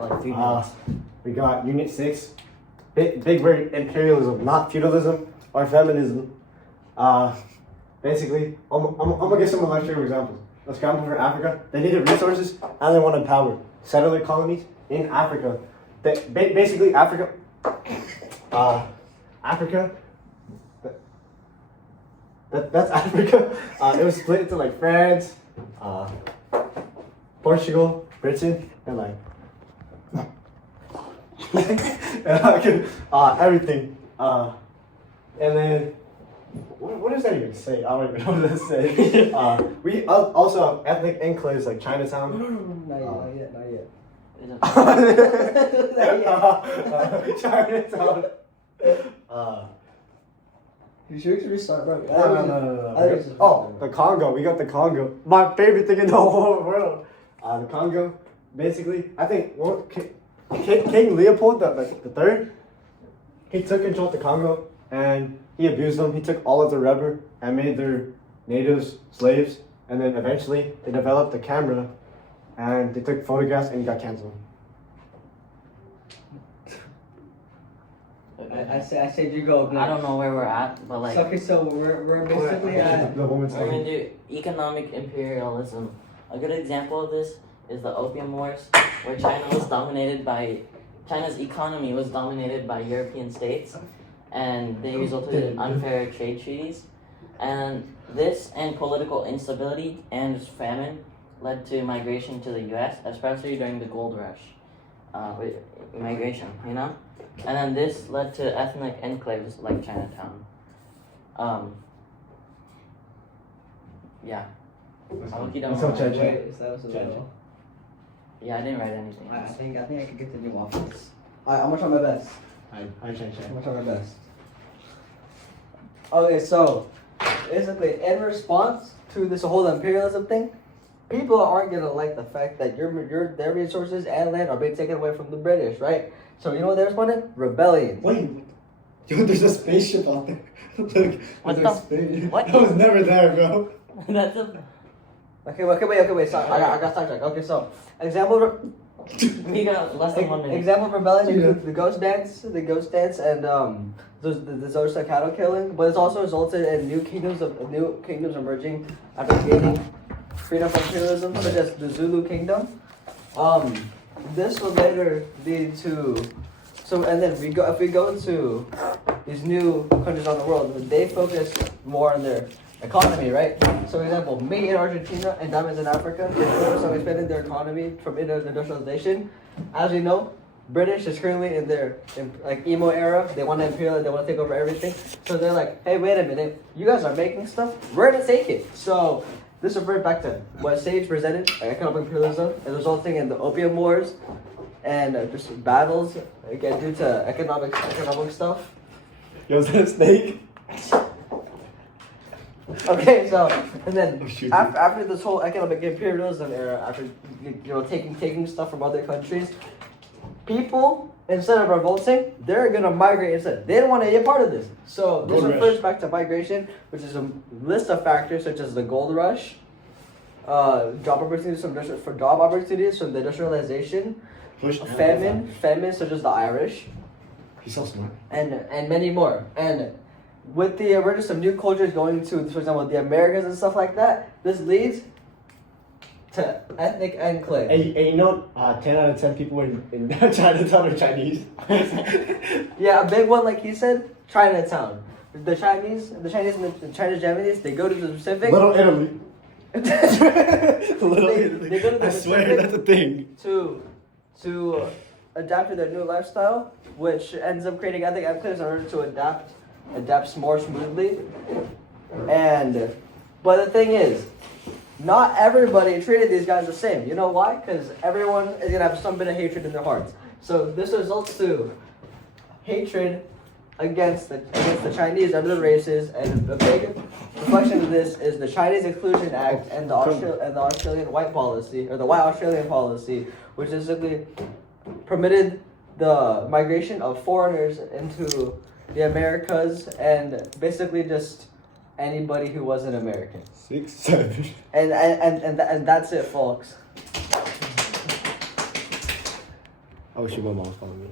have like 3 minutes. We got Unit 6. Big word, imperialism, not feudalism or feminism. Basically, I'm gonna give some of my favorite examples. Let's example for Africa. They needed resources and they wanted power. Settler colonies in Africa. Basically, Africa. Africa. That's Africa. It was split into like France, Portugal, Britain, and like everything. And then what does that even say? I don't even know what that say. We also have ethnic enclaves like Chinatown. Not yet. Chinatown. You sure you restart, bro? No. Oh, the Congo. We got the Congo. My favorite thing in the whole world. The Congo. Basically, I think King Leopold the third. He took control of the Congo and he abused them. He took all of the rubber and made their natives slaves. And then eventually they developed the camera and they took photographs and he got canceled. I said you go. I don't know where we're at, but like Okay, so we're basically at. The woman's we're gonna do economic imperialism. A good example of this is the Opium Wars, where China's economy was dominated by European states, and they resulted in unfair trade treaties. And this and political instability and famine led to migration to the U.S., especially during the gold rush, with migration, you know? And then this led to ethnic enclaves like Chinatown. Yeah. That's so Chad. Yeah, I didn't write anything. I think I could get the new office. I'm gonna try my best. I'm gonna try my best. Okay, so basically, in response to this whole imperialism thing, people aren't gonna like the fact that their resources and land are being taken away from the British, right? So you know what they responded? Rebellion. Wait, dude, there's a spaceship out there. Look, What there's a the- spaceship. what? I was never there, bro. That's a. Okay, wait. Sorry, I got sidetracked. Okay, so example. We got less than 1 minute. Example of rebellion includes the ghost dance, and the Zosa cattle killing, but it's also resulted in new kingdoms emerging after gaining freedom from imperialism, such as the Zulu kingdom. This will later lead to if we go to these new countries around the world, they focus more on their economy, right? So, for example, me in Argentina and diamonds in Africa, they focus on expanding their economy from industrialization. As we know, British is currently in their emo era. They want to imperial. They want to take over everything. So they're like, hey, wait a minute, you guys are making stuff. We're gonna take it. So this refers back to what Sage presented, economic imperialism, and resulting in the Opium Wars and just battles again due to economic stuff. Yo, is that a snake? Okay, so and then Oh, shoot. after this whole economic imperialism era, after taking stuff from other countries, people instead of revolting, they're gonna migrate instead. They don't want to be a part of this. So this Gold refers rush. back to migration, which is a list of factors such as the gold rush, job opportunities from the industrialization, famine such as the Irish, He's so smart. and many more. And with the emergence of new cultures going to, for example, the Americas and stuff like that, this leads to ethnic enclave. Hey, you know, 10 out of 10 people in Chinatown are Chinese. Yeah, a big one, like he said, Chinatown. The Chinese and the Chinese Japanese, they go to the Pacific. Little Italy. Little They Italy. go to the I swear Pacific that's a thing. to adapt to their new lifestyle, which ends up creating ethnic enclaves in order to adapt more smoothly. But the thing is, not everybody treated these guys the same. You know why? Because everyone is gonna have some bit of hatred in their hearts. So this results to hatred against the Chinese and other races, and a big reflection of this is the Chinese Exclusion Act and the Australian White Policy, or the White Australian Policy, which basically permitted the migration of foreigners into the Americas and basically just anybody who wasn't American. 6, 7. And that's it, folks. Oh, shoot, my mom's calling me.